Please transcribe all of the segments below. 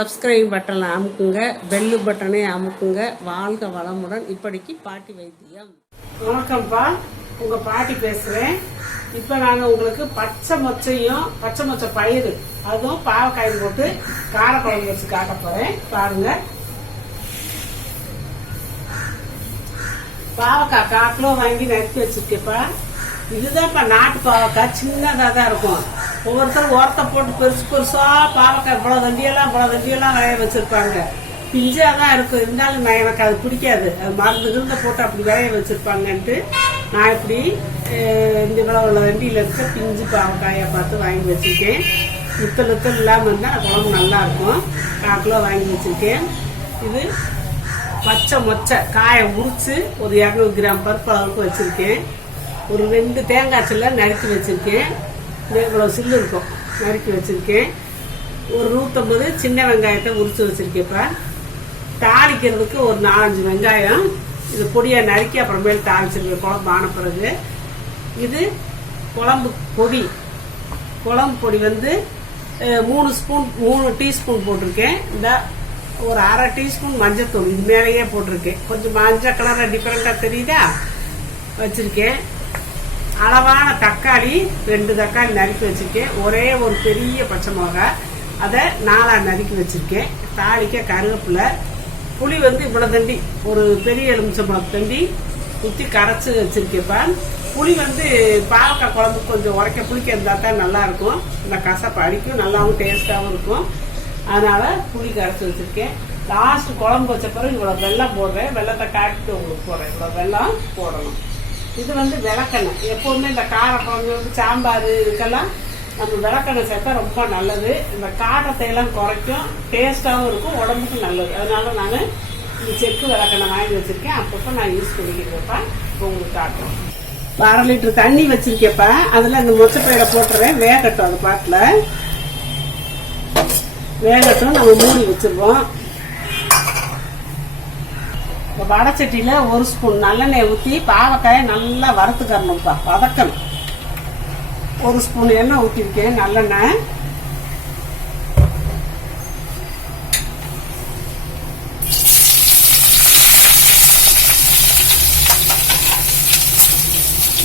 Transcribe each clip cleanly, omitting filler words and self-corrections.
Subscribe பட்டனை அமுக்குங்க, bell பட்டனை அமுக்குங்க. வாழ்க வளமுடன். இப்படிக்கு பாட்டி வைத்தியம். வணக்கம்ப்பா, உங்கள் பாட்டி பேசுகிறேன். இப்போ நான் உங்களுக்கு பச்சை மொச்சை பயிறு அதுவும் பாவக்காயும் போட்டு காரக்குழம்பு வச்சு காட்ட போகிறேன். பாருங்கள், பாவக்காய் 1/4 கிலோ வாங்கி நறுக்கி வச்சுருக்கேப்பா. இதுதான்ப்பா நாட்டு பாவக்காய், சின்னதாக தான் இருக்கும். ஒவ்வொருத்தரும் ஓரத்தை போட்டு பெருசா பாவக்காய் இவ்வளோ தண்டியெல்லாம் விளைய வச்சுருப்பாங்க. பிஞ்சாக தான் இருக்கும். இருந்தாலும் எனக்கு அது பிடிக்காது. அது மருந்து போட்டு அப்படி விளைய வச்சுருப்பாங்கன்ட்டு நான் இப்படி இந்த இவ்வளோ வண்டியில் இருக்க பிஞ்சு பாவக்காயை பார்த்து வாங்கி வச்சுருக்கேன். இத்தல் இல்லாமல் இருந்தால் குழம்பு நல்லாயிருக்கும். 1/4 கிலோ வாங்கி வச்சுருக்கேன். இது பச்சை மொச்சை காயை உரித்து ஒரு 200 கிராம் பருப்பு அளவுக்கு வச்சுருக்கேன். ஒரு 2 தேங்காய் சில்லை நறுக்கி வச்சுருக்கேன். இவ்வளோ சில்லு இருக்கும், நறுக்கி வச்சுருக்கேன். ஒரு 150 சின்ன வெங்காயத்தை உரித்து வச்சுருக்கேன்ப்பா. தாளிக்கிறதுக்கு ஒரு 4-5 வெங்காயம் இது பொடியாக நறுக்கி அப்புறமேல் தாளிச்சிருக்கேன் குழம்பு ஆன பிறகு. இது குழம்பு பொடி வந்து 3 டீஸ்பூன் போட்டிருக்கேன். இந்த ஒரு 1/2 டீஸ்பூன் மஞ்சத்தூள் இது மேலேயே போட்டிருக்கேன். கொஞ்சம் மஞ்சள் கலராக டிஃப்ரெண்ட்டாக தெரியுதா வச்சுருக்கேன். அளவான தக்காளி 2 தக்காளி நறுக்கி வச்சுருக்கேன். ஒரே ஒரு பெரிய பச்சை மிளகாய் அதை 4 நறுக்கி வச்சுருக்கேன். தாளிக்க கருவேப்பிலை. புளி வந்து இவ்வளோ தண்டி, ஒரு பெரிய எலுமிச்சம்பழம் தண்டி ஊற்றி கரைச்சி வச்சுருக்கேன்ப்பா. புளி வந்து பாவக்காய் குழம்பு கொஞ்சம் உரைக்க புளிக்க இருந்தால் தான் நல்லாயிருக்கும். இந்த கசப்பு அடிக்கும், நல்லாவும் டேஸ்ட்டாகவும் இருக்கும். அதனால் புளி கரைச்சி வச்சுருக்கேன். லாஸ்ட் குழம்பு வச்ச பிறகு இவ்வளோ வெல்லம் போடுறேன். வெள்ளத்தை காட்டிட்டு உங்களுக்கு போடுறேன். இவ்வளோ வெல்லம் போடணும். இது வந்து விளக்கெண்ணெய். எப்போவுமே இந்த கார குழம்பு வந்து சாம்பார் இதுக்கெல்லாம் நம்ம விளக்கெண்ணெய் சேர்த்தா ரொம்ப நல்லது. இந்த காரத்தை எல்லாம் குறைக்கும், டேஸ்ட்டாகவும் இருக்கும், உடம்புக்கு நல்லது. அதனால நான் இந்த செக்கு விளக்கெண்ணெய் வாங்கி வச்சுருக்கேன். அப்பப்போ நான் யூஸ் பண்ணிக்கிறேன்ப்பா. இப்போ உங்களுக்கு காட்டுறோம். 1/2 லிட்டர் தண்ணி வச்சுருக்கேன்ப்பா. அதில் இந்த மொச்சப்பயிரை போட்டுறேன். வேகட்டும், அது பாட்டில் வேகட்டும். நம்ம மூடி வச்சுருவோம். வடச்சட்டியில் 1 ஸ்பூன் நல்லெண்ணெய் ஊற்றி பாவக்காயை நல்லா வறுத்துக்கறணும்ப்பா, வதக்கணும். 1 ஸ்பூன் எண்ணெய் ஊற்றிருக்கேன், நல்லெண்ணெய்.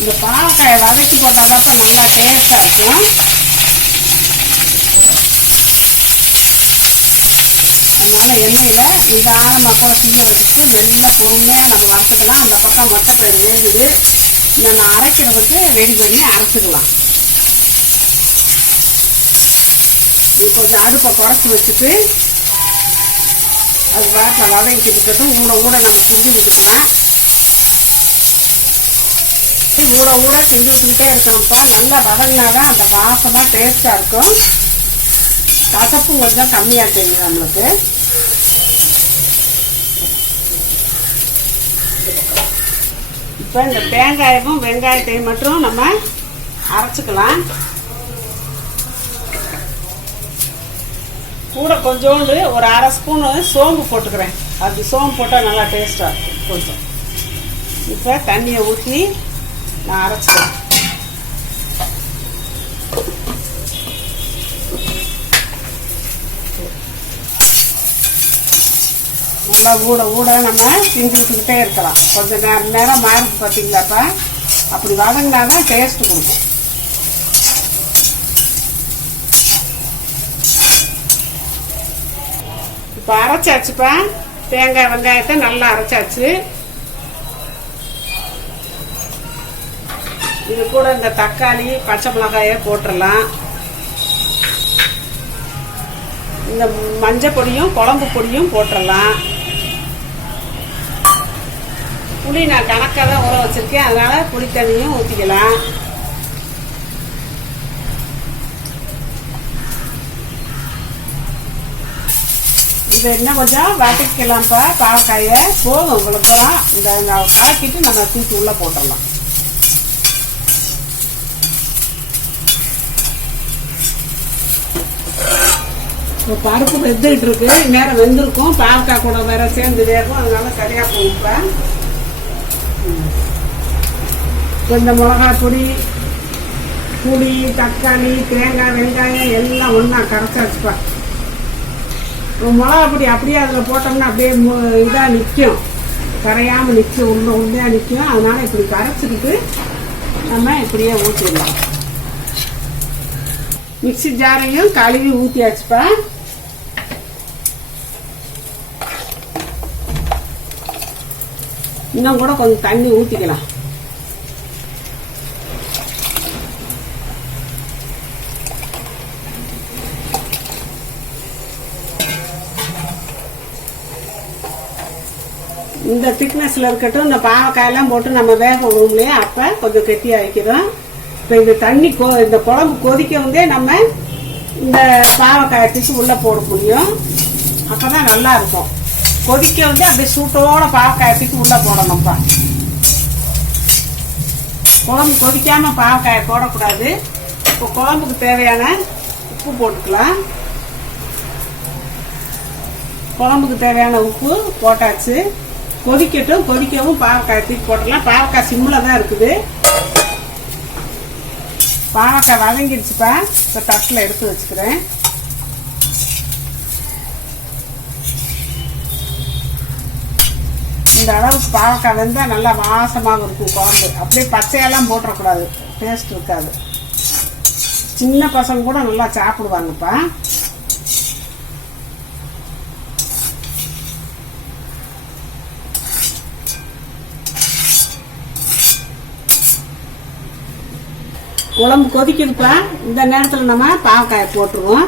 இந்த பாவக்காயை வதக்கி போட்டாதான் நல்லா டேஸ்டாக இருக்கும். அதனால எண்ணெயில் நிதானமாக கூட தீய வச்சுட்டு நல்லா பொறுமையாக நம்ம வறுத்துக்கலாம். அந்த பக்கம் மொச்சப்பயிறு வேகுது. நம்ம அரைக்கிறதுக்கு ரெடி பண்ணி அரைச்சிக்கலாம். இது கொஞ்சம் அடுப்பை குறைச்சி வச்சுட்டு அது வாட்டில் வதங்கி இருக்கட்டும். ஊட நம்ம செஞ்சு விட்டுக்கலாம். ஊட செஞ்சு விட்டுக்கிட்டே இருக்கணும்ப்பா. நல்லா வதங்கினாதான் அந்த வாசமாக டேஸ்ட்டாக இருக்கும். கசப்பும் கொஞ்சம் கம்மியாக தெரியும் நம்மளுக்கு. இப்போ இந்த தேங்காயமும் வெங்காயத்தையும் மட்டும் நம்ம அரைச்சிக்கலாம். கூட கொஞ்சோண்டு ஒரு 1/2 ஸ்பூனு சோம்பு போட்டுக்கிறேன். அது சோம்பு போட்டால் நல்லா டேஸ்டாக இருக்கும் கொஞ்சம். இப்போ தண்ணியை ஊற்றி நான் அரைச்சிக்கிறேன். நல்லா ஊட நம்ம செஞ்சு விட்டுக்கிட்டே இருக்கலாம். கொஞ்சம் நேரம் மாறுது பார்த்தீங்களாப்பா. அப்படி வதங்கினா தான் டேஸ்ட்டு கொடுக்கும். இப்போ அரைச்சாச்சுப்பா. தேங்காய் வெங்காயத்தை நல்லா அரைச்சாச்சு. இது கூட இந்த தக்காளி பச்சை மிளகாயை போட்டுடலாம். இந்த மஞ்சள் பொடியும் குழம்பு பொடியும் போட்டுடலாம். புளி நான் கணக்காக தான் ஊற வச்சுருக்கேன். அதனால் புளி தண்ணியும் ஊற்றிக்கலாம். இது இன்னும் கொஞ்சம் வதக்கிக்கலாம்ப்பா. பாவக்காயை போதும் உங்களுக்குலாம். இந்த காக்கிட்டு நம்ம தூக்கி உள்ளே போட்டுடலாம். இப்போ பருப்பு வெந்துக்கிட்டு இருக்கு. நேரம் வெந்திருக்கும். பாவக்காய் கூட வேற சேர்ந்து வேகும். அதனால சரியாக போகும்ப்பா. கொஞ்சம் மிளகாய் பொடி, புளி, தக்காளி, தேங்காய், வெங்காயம் எல்லாம் ஒன்றா கரைச்சாச்சுப்பா. மிளகா பொடி அப்படியே அதில் போட்டோம்னா அப்படியே இதாக நிற்கும், கரையாமல் நிற்கும், உண்மையாக நிற்கும். அதனால் இப்படி கரைச்சிக்கிட்டு நம்ம இப்படியே ஊற்றிடலாம். மிக்ஸி ஜாரையும் கழுவி ஊற்றியாச்சுப்பா. இன்னும் கூட கொஞ்சம் தண்ணி ஊற்றிக்கலாம். இந்த திக்னஸில் இருக்கட்டும். இந்த பாவக்காயெல்லாம் போட்டு நம்ம வேக விடுவோம்லையே, அப்போ கொஞ்சம் கெட்டியாக வைக்கிறோம். இப்போ இந்த தண்ணி இந்த குழம்பு கொதிக்க வந்து நம்ம இந்த பாவக்காயத்துக்கு உள்ளே போட முடியும். அப்போ தான் நல்லா இருக்கும். கொதிக்க வந்து அப்படியே சூட்டோட பாவக்காயத்துக்கு உள்ளே போடணும்ப்பா. குழம்பு கொதிக்காமல் பாவக்காயை போடக்கூடாது. இப்போ குழம்புக்கு தேவையான உப்பு போட்டுக்கலாம். குழம்புக்கு தேவையான உப்பு போட்டாச்சு. கொதிக்கட்டும். கொதிக்கவும் பாவக்காய் தூக்கி போட்டுடலாம். பாவக்காய் சிம்மில் தான் இருக்குது. பாவக்காய் வதங்கிடுச்சுப்பா. இப்போ தட்டில் எடுத்து வச்சுக்கிறேன். இந்த அளவுக்கு பாவக்காய் வெந்தால் நல்லா வாசமாக இருக்கும் குழம்பு. அப்படியே பச்சையெல்லாம் போட்டுறக்கூடாது, டேஸ்ட் இருக்காது. சின்ன பசங்க கூட நல்லா சாப்பிடுவாங்கப்பா. குழம்பு கொதிக்குதுப்பா. இந்த நேரத்தில் நம்ம பாவக்காயை போட்டுருவோம்.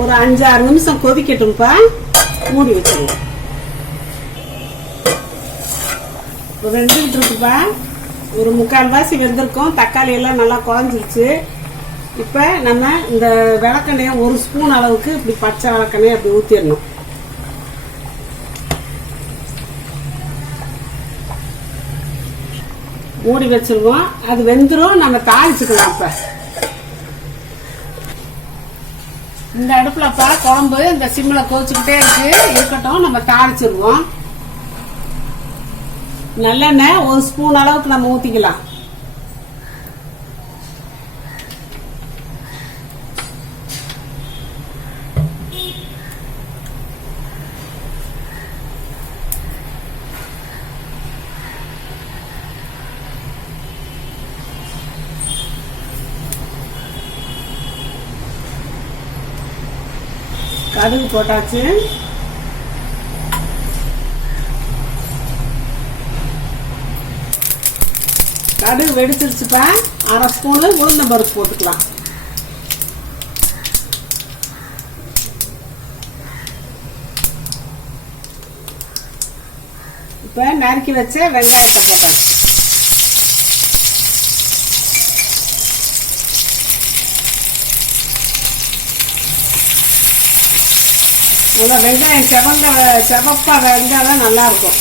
ஒரு 5-6 நிமிஷம் கொதிக்கட்டும்ப்பா. மூடி வச்சிருவோம். வெந்துக்கிட்டு இருக்குப்பா. ஒரு 3/4 வாசி வெந்திருக்கும். தக்காளி எல்லாம் நல்லா குழஞ்சிருச்சு. இப்போ நம்ம இந்த விளக்கெண்ணையை 1 ஸ்பூன் அளவுக்கு இப்படி பச்சை விளக்கெண்ணையை அப்படி ஊற்றிடணும். மூடி வச்சிருவோம். அது வெந்துடும். நம்ம தாளிச்சுக்கலாம். இப்போ இந்த அடுப்புலப்பா குழம்பு இந்த சிம்மில் கொதிச்சுக்கிட்டே இருக்கட்டும். நம்ம தாளிச்சிருவோம். நல்லெண்ணெய் 1 ஸ்பூன் அளவுக்கு நம்ம ஊற்றிக்கலாம். கடுகு போட்டாச்சு. கடுகு வெடிச்சிருச்சுப்பா. 1/2 ஸ்பூனு உளுந்தம் பருப்பு போட்டுக்கலாம். இப்போ நறுக்கி வச்ச வெங்காயத்தை போட்டாச்சு. நல்லா வெங்காயம் செவப்பா வெங்காயம் தான் நல்லா இருக்கும்.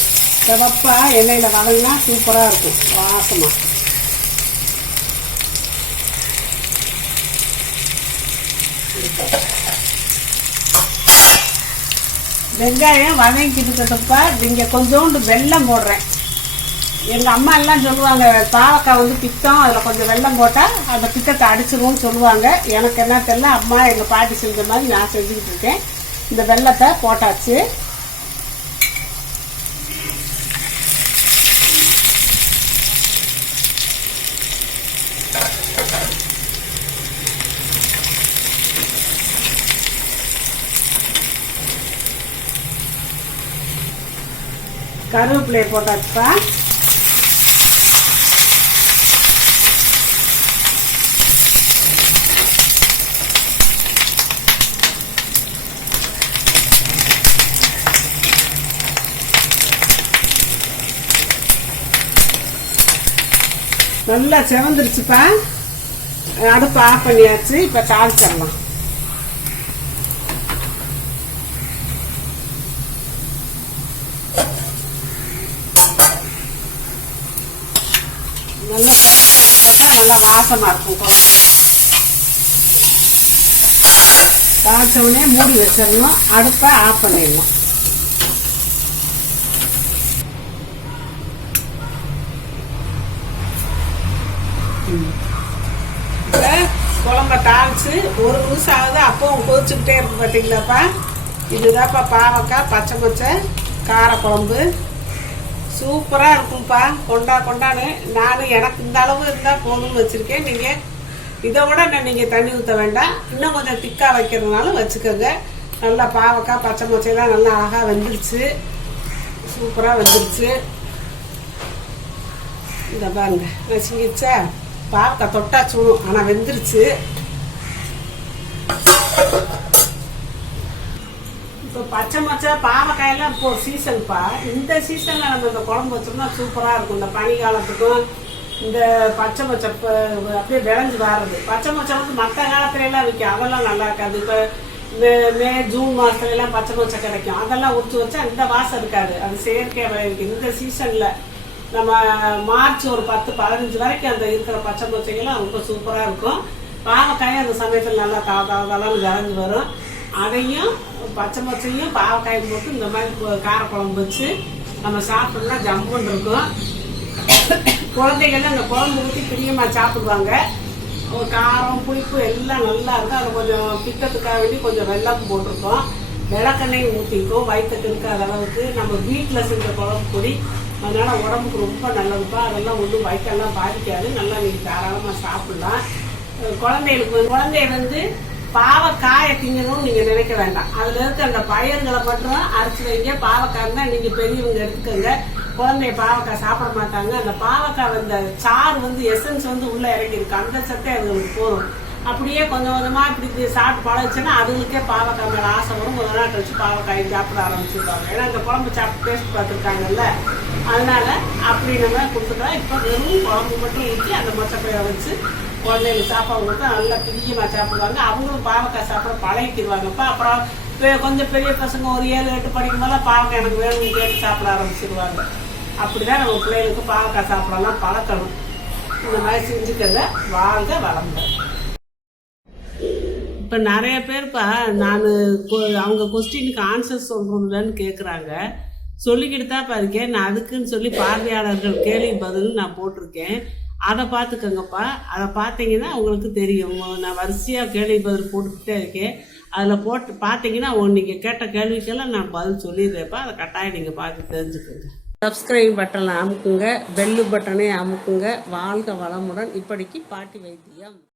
செவப்பா எண்ணெயில் வதங்கினா சூப்பராக இருக்கும், வாசமாக. வெங்காயம் வதங்கிட்டு இருக்கப்ப இங்கே கொஞ்சோண்டு வெல்லம் போடுறேன். எங்கள் அம்மா எல்லாம் சொல்லுவாங்க, பாவக்காய் வந்து பித்தம், அதில் கொஞ்சம் வெல்லம் போட்டால் அந்த பித்தத்தை அடிச்சிருவோம்னு சொல்லுவாங்க. எனக்கு என்ன தெரியல, அம்மா எங்கள் பாட்டி செஞ்ச மாதிரி நான் செஞ்சுக்கிட்டு இருக்கேன். இந்த வெல்லத்தை போட்டாச்சு. கருவேப்பிலையை போட்டாச்சுப்பா. நல்லா செவந்துருச்சுப்பா. அடுப்பு ஆஃப் பண்ணியாச்சு. இப்போ தாளிச்சிடலாம். நல்லா போட்டால் நல்லா வாசமாக இருக்கும் குழம்பு. தாளிச்ச உடனே மூடி வச்சிடணும். அடுப்பை ஆஃப் பண்ணிடணும். இப்போ குழம்ப தாளிச்சு 1 நிமிஷம் ஆகுது, அப்பவும் கொதிச்சுக்கிட்டே இருக்கு பார்த்தீங்களாப்பா. இதுதான்ப்பா பாவக்காய் பச்சை மொச்சை காரக்குழம்பு. சூப்பராக இருக்கும்ப்பா. கொண்டான்னு நானும் எனக்கு இந்த அளவு இருந்தால் போதும்னு வச்சுருக்கேன். நீங்கள் இதை விட நீங்கள் தண்ணி ஊற்ற வேண்டாம், இன்னும் கொஞ்சம் திக்காக வைக்கிறதுனாலும் வச்சுக்கோங்க. நல்லா பாவக்காய் பச்சை மொச்சையெல்லாம் நல்லா அழகாக வெந்துருச்சு, சூப்பராக வெந்துருச்சு. இந்த பாருங்க நசுங்கிச்சா, பாவக்காய் தொட்டா சுடும், ஆனால் வெந்துருச்சு. இப்போ பச்சை மொச்சை பாவக்காயெல்லாம் இப்போ சீசன்ப்பா. இந்த சீசனில் நம்ம இந்த குழம்பு வச்சோம்னா சூப்பராக இருக்கும். இந்த பனி காலத்துக்கும் இந்த பச்சை மொச்சை இப்போ அப்படியே விளைஞ்சு வர்றது. பச்சை மொச்சை வந்து மற்ற காலத்துலலாம் விற்கும், அதெல்லாம் நல்லா இருக்காது. இப்போ மே ஜூன் மாதத்துலலாம் பச்சை மொச்சை கிடைக்கும், அதெல்லாம் உரிச்சு வச்சா இந்த வாசம் இருக்காது, அது செயற்கையாக விளைவிக்கும். இந்த சீசனில் நம்ம மார்ச் ஒரு 10-15 வரைக்கும் அந்த இருக்கிற பச்சை மொச்சைகள்லாம் ரொம்ப சூப்பராக இருக்கும். பாவக்காயும் அந்த சமயத்தில் நல்லா தளன்னு விளைஞ்சு வரும். அதையும் பச்சை மொச்சையும் பாவக்காயும் போட்டு இந்த மாதிரி காரக்குழம்பு வச்சு நம்ம சாப்பிட்டோம்னா ஜம்முன்னு இருக்கும். குழந்தைகள் அந்த குழம்பு ஊற்றி பிரியமாக சாப்பிடுவாங்க. காரம் புளிப்பு எல்லாம் நல்லா இருக்கும். அதில் கொஞ்சம் பித்தத்துக்காக வேண்டி கொஞ்சம் வெல்லம் போட்டிருக்கோம், விளக்கெண்ணெய் ஊற்றிருக்கோம். வயிற்றுக்கு இருக்காத அளவுக்கு நம்ம வீட்டில் செஞ்ச குழம்பு பொடி, அதனால் உடம்புக்கு ரொம்ப நல்லதுப்பா. அதெல்லாம் ஒன்றும் வயிற்றெல்லாம் பாதிக்காது, நல்லா நீங்கள் தாராளமாக சாப்பிட்லாம். குழந்தைய வந்து பாவக்காயை திங்கணும்னு நீங்கள் நினைக்க வேண்டாம். அதில் இருக்க அந்த பயிர்களை மட்டும் அரைச்சி வைங்க. பாவக்காய் தான் நீங்கள் பெரியவங்க எடுத்துக்கோங்க. குழந்தைய பாவக்காய் சாப்பிட மாட்டாங்க. அந்த பாவக்காய் வந்து சாறு வந்து எசன்ஸ் வந்து உள்ளே இறங்கியிருக்கு, அந்த சத்தே அதுங்களுக்கு போதும். அப்படியே கொஞ்சம் கொஞ்சமாக இப்படி சாப்பிட்டு பழகிச்சுன்னா அதுங்களுக்கே பாவக்காய் மேலே ஆசை வரும். முதல் நாள் கழிச்சு பாவக்காய் சாப்பிட ஆரம்பிச்சுருவாங்க. ஏன்னா அந்த குழம்பு சாப்பிட்டு டேஸ்ட் பார்த்துருக்காங்கல்ல, அதனால அப்படி நம்ம கொடுத்துக்கலாம். இப்போ வெறும் குழம்பு மட்டும் ஊற்றி அந்த மொச்சப்பயிரை வச்சு குழந்தைங்களுக்கு சாப்பாடு கொடுத்தா நல்லா பிரியமாக சாப்பிடுவாங்க. அவங்களும் பாவக்காய் சாப்பிட பழகிடுவாங்கப்பா. அப்புறம் கொஞ்சம் பெரிய பசங்க ஒரு 7-8 படிக்கும் போதெல்லாம் பாவக்காய் எனக்கு வேணும்னு கேட்டு சாப்பிட ஆரம்பிச்சிருவாங்க. அப்படிதான் நம்ம பிள்ளைகளுக்கு பாவக்காய் சாப்பிடலாம் பழக்கணும். இந்த மாதிரி செஞ்சுக்கிறத வாழ்க வளர்ந்த. இப்போ நிறைய பேர்ப்பா நான் அவங்க கொஸ்டினுக்கு ஆன்சர் சொல்கிறோம்லன்னு கேட்குறாங்க. சொல்லிக்கிட்டு தான் இருக்கேன். நான் அதுக்குன்னு சொல்லி பார்வையாளர்கள் கேள்வி பதில் நான் போட்டிருக்கேன், அதை பார்த்துக்கோங்கப்பா. அதை பார்த்தீங்கன்னா உங்களுக்கு தெரியும். நான் வரிசையாக கேள்வி பதில் போட்டுக்கிட்டே இருக்கேன். அதில் போட்டு பார்த்தீங்கன்னா நீங்கள் கேட்ட கேள்விக்கெல்லாம் நான் பதில் சொல்லிடுறேன்ப்பா. அதை கட்டாயம் நீங்கள் பார்த்து தெரிஞ்சுக்கோங்க. சப்ஸ்கிரைப் பட்டனை அமுக்குங்க, பெல்லு பட்டனை அமுக்குங்க. வாழ்க வளமுடன். இப்படிக்கு பாட்டி வைத்தியம்.